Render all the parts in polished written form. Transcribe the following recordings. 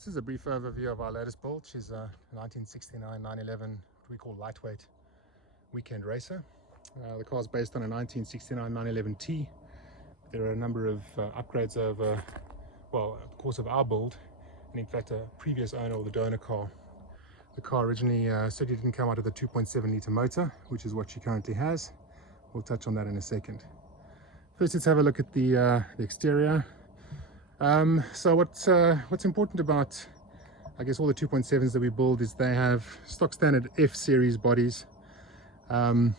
This is a brief overview of our latest build. She's a 1969 911, what we call lightweight weekend racer. The car is based on a 1969 911T. There are a number of upgrades over, well, the course of our build, and in fact a previous owner of the donor car. The car originally certainly didn't come out of the 2.7 litre motor, which is what she currently has. We'll touch on that in a second. First, let's have a look at the exterior. So what's important about, I guess, all the 2.7s that we build is they have stock standard F series bodies. You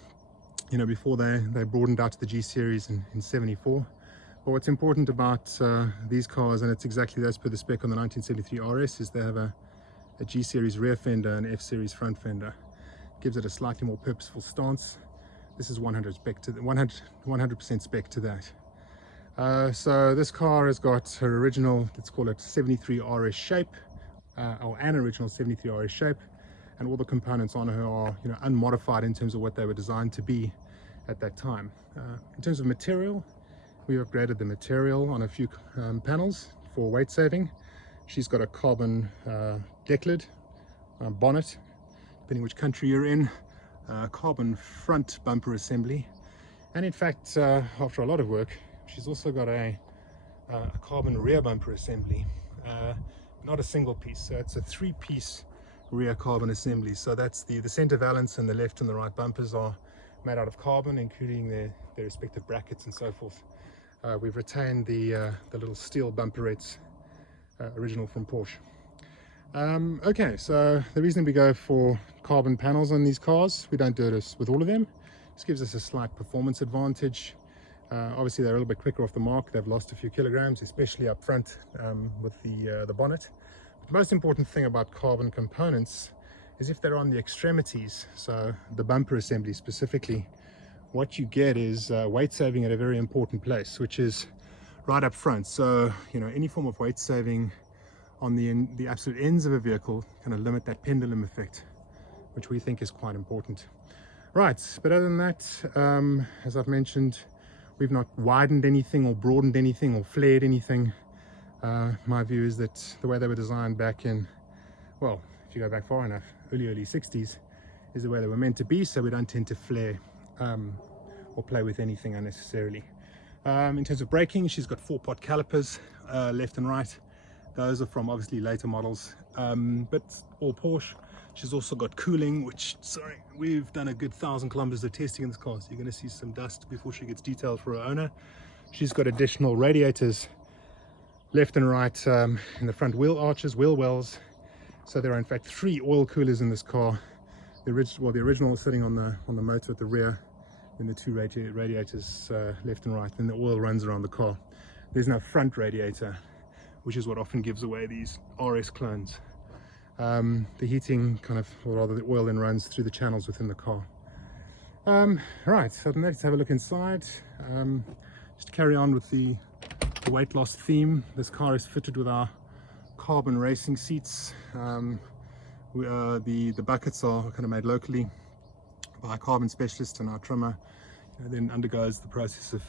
know, before they broadened out to the G series in 74. But what's important about these cars, and it's exactly as per the spec on the 1973 RS, is they have a G series rear fender and F series front fender. Gives it a slightly more purposeful stance. This is 100% spec to that. So this car has got her original, let's call it 73 RS shape, or an original 73 RS shape, and all the components on her are, you know, unmodified in terms of what they were designed to be at that time. In terms of material, we upgraded the material on a few panels for weight saving. She's got a carbon deck lid, bonnet, depending which country you're in, carbon front bumper assembly, and in fact, after a lot of work, she's also got a carbon rear bumper assembly, not a single piece, so it's a 3-piece rear carbon assembly. So that's the center valance and the left and the right bumpers are made out of carbon, including their respective brackets and so forth. We've retained the little steel bumperettes, original from Porsche. Okay, so the reason we go for carbon panels on these cars, we don't do it with all of them. This gives us a slight performance advantage. Obviously they're a little bit quicker off the mark. They've lost a few kilograms, especially up front with the bonnet. But the most important thing about carbon components is if they're on the extremities, so the bumper assembly specifically, what you get is weight saving at a very important place, which is right up front. So, you know, any form of weight saving on the absolute ends of a vehicle kind of limit that pendulum effect, which we think is quite important. Right, but other than that, as I've mentioned, we've not widened anything or broadened anything or flared anything. My view is that the way they were designed back in, well, if you go back far enough, early 60s, is the way they were meant to be, so we don't tend to flare or play with anything unnecessarily. In terms of braking, she's got 4-pot calipers, left and right. Those are from obviously later models, but all Porsche. She's also got cooling, which, sorry, we've done a good 1,000 kilometers of testing in this car, so you're going to see some dust before she gets detailed for her owner. She's got additional radiators left and right in the front wheel arches, wheel wells. So there are in fact 3 oil coolers in this car. The original is sitting on the motor at the rear, then the 2 radiators left and right, then the oil runs around the car. There's no front radiator, which is what often gives away these RS clones. The heating kind of, or rather the oil then runs through the channels within the car. Right, so let's have a look inside. Just to carry on with the weight loss theme, this car is fitted with our carbon racing seats. The buckets are kind of made locally by a carbon specialist, and our trimmer then undergoes the process of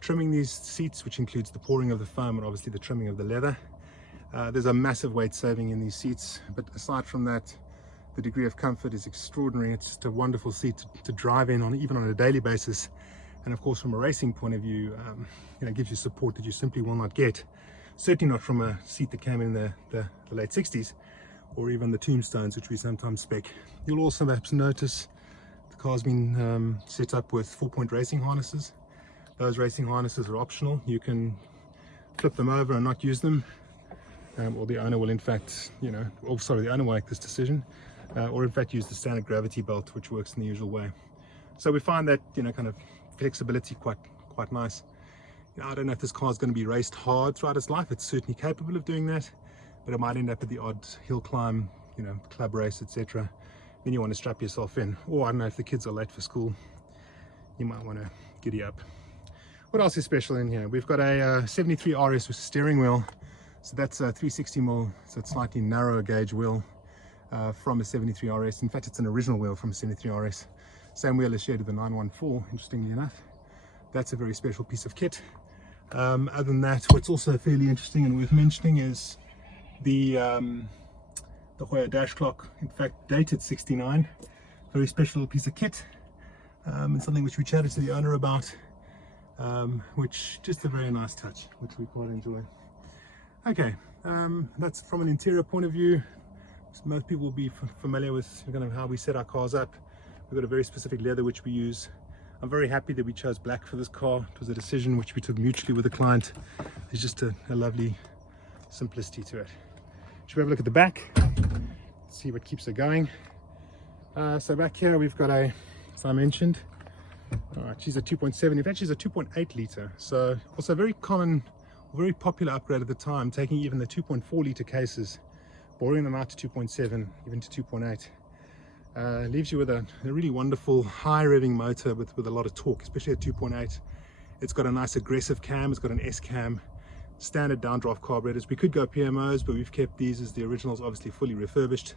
trimming these seats, which includes the pouring of the foam and obviously the trimming of the leather. There's a massive weight saving in these seats, but aside from that, the degree of comfort is extraordinary. It's just a wonderful seat to drive in on, even on a daily basis. And of course, from a racing point of view, you know, it gives you support that you simply will not get. Certainly not from a seat that came in the late 60s, or even the Tombstones, which we sometimes spec. You'll also perhaps notice the car's been set up with 4-point racing harnesses. Those racing harnesses are optional. You can flip them over and not use them. Or the owner will in fact, you know, the owner will make this decision, or in fact use the standard gravity belt, which works in the usual way. So we find that, you know, kind of flexibility quite nice. You know, I don't know if this car is going to be raced hard throughout its life. It's certainly capable of doing that, but it might end up at the odd hill climb, you know, club race, etc. Then you want to strap yourself in, or I don't know, if the kids are late for school, you might want to giddy up. What else is special in here? We've got a 73 RS with steering wheel. So that's a 360mm, so it's slightly narrower gauge wheel from a 73 RS. In fact, it's an original wheel from a 73 RS. Same wheel is shared with the 914, interestingly enough. That's a very special piece of kit. Other than that, what's also fairly interesting and worth mentioning is the Heuer dash clock, in fact dated 69, very special piece of kit, and something which we chatted to the owner about, which just a very nice touch, which we quite enjoy. Okay, that's from an interior point of view. Most people will be familiar with kind of how we set our cars up. We've got a very specific leather which we use. I'm very happy that we chose black for this car. It was a decision which we took mutually with the client. There's just a lovely simplicity to it. Should we have a look at the back, see what keeps it going? So back here we've got a, as I mentioned, she's a 2.7, in fact she's a 2.8 litre, so also a very common, very popular upgrade at the time, taking even the 2.4 litre cases, boring them out to 2.7, even to 2.8. Leaves you with a really wonderful high revving motor with a lot of torque, especially at 2.8. It's got a nice aggressive cam, it's got an S cam, standard downdraft carburetors. We could go PMOs, but we've kept these as the originals, obviously fully refurbished.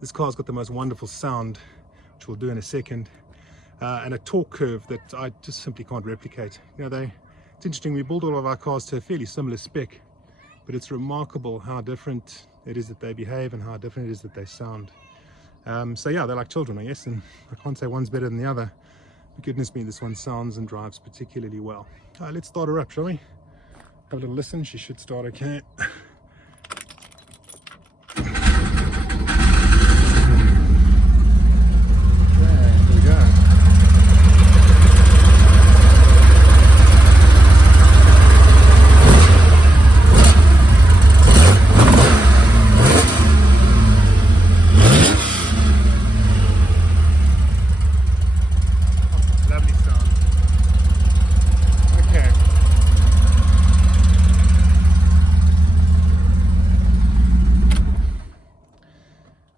This car's got the most wonderful sound, which we'll do in a second, and a torque curve that I just simply can't replicate. You know, it's interesting, we build all of our cars to a fairly similar spec, but it's remarkable how different it is that they behave and how different it is that they sound. So yeah, they're like children, I guess, and I can't say one's better than the other. But goodness me, this one sounds and drives particularly well. Let's start her up, shall we? Have a little listen. She should start okay.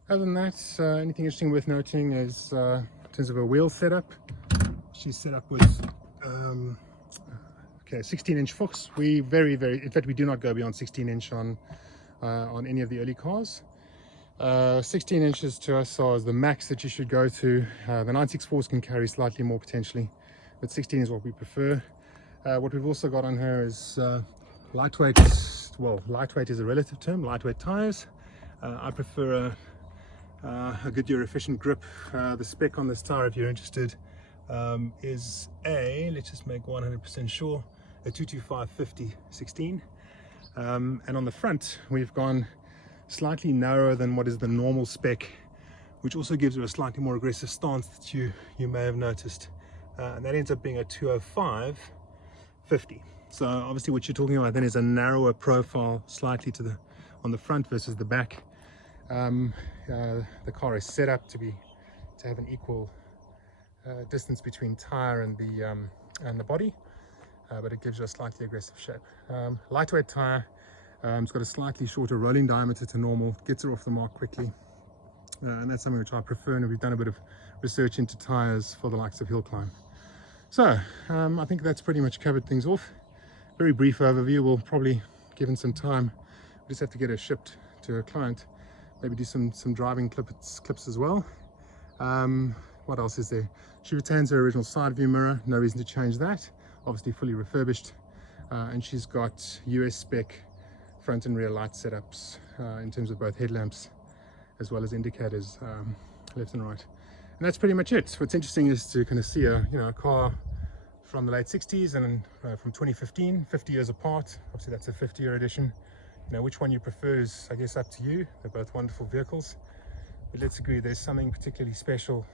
Other than that, anything interesting worth noting is in terms of a wheel setup, she's set up with 16-inch forks. We in fact we do not go beyond 16-inch on any of the early cars. 16 inches to us is the max that you should go to. The 964s can carry slightly more potentially, but 16 is what we prefer. What we've also got on her is lightweight, well, lightweight is a relative term, lightweight tires. I prefer a Goodyear efficient grip. The spec on this tire, if you're interested, is let's just make 100% sure, a 225/50 16, and on the front we've gone slightly narrower than what is the normal spec, which also gives you a slightly more aggressive stance that you may have noticed, and that ends up being a 205/50. So obviously what you're talking about then is a narrower profile slightly on the front versus the back. The car is set up to have an equal distance between tire and the body, but it gives you a slightly aggressive shape. Lightweight tire, it's got a slightly shorter rolling diameter to normal, gets her off the mark quickly, and that's something which I prefer, and we've done a bit of research into tires for the likes of hill climb. So I think that's pretty much covered things off. Very brief overview. We'll probably, given some time, we just have to get her shipped to a client. Maybe do some driving clips as well. What else is there? She retains her original side view mirror, no reason to change that, obviously fully refurbished, and she's got US spec front and rear light setups in terms of both headlamps as well as indicators, left and right. And that's pretty much it. What's interesting is to kind of see a car from the late 60s and from 2015, 50 years apart. Obviously that's a 50-year edition. Which one you prefer is, I guess, up to you. They're both wonderful vehicles, but let's agree there's something particularly special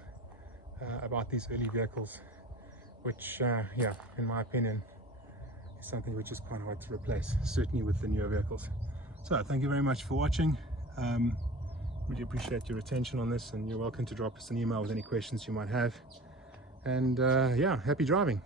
about these early vehicles, which yeah, in my opinion, is something which is quite hard to replace, certainly with the newer vehicles. So thank you very much for watching. Really appreciate your attention on this, and you're welcome to drop us an email with any questions you might have. And yeah, happy driving.